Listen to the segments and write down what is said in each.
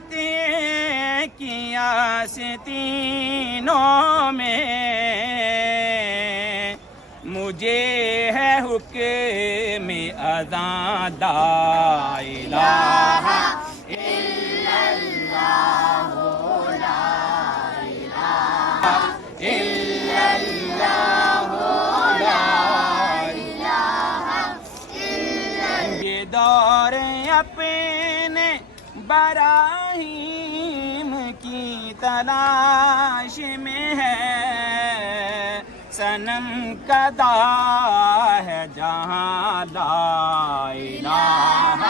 جماعتیں کی آستینوں میں مجھے ہے حکم اذاں لا الہ الا اللہ لا الہ الا اللہ لا الہ الا اللہ۔ یہ دور اپنے براہیم کی تلاش میں ہے، صنم کدا ہے جہاں لا الہ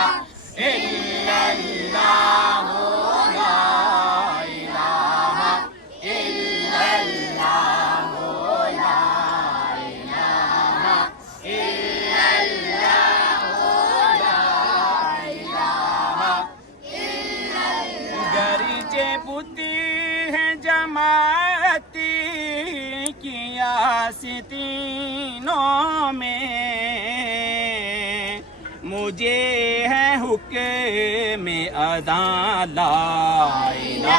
الا اللہ لا الہ الا اللہ لا الہ الا اللہ لا الہ الا اللہ۔ گرچہ بتی ہے جماعتی کی آستینوں میں مجھے ہے حکم اذاں لا الہ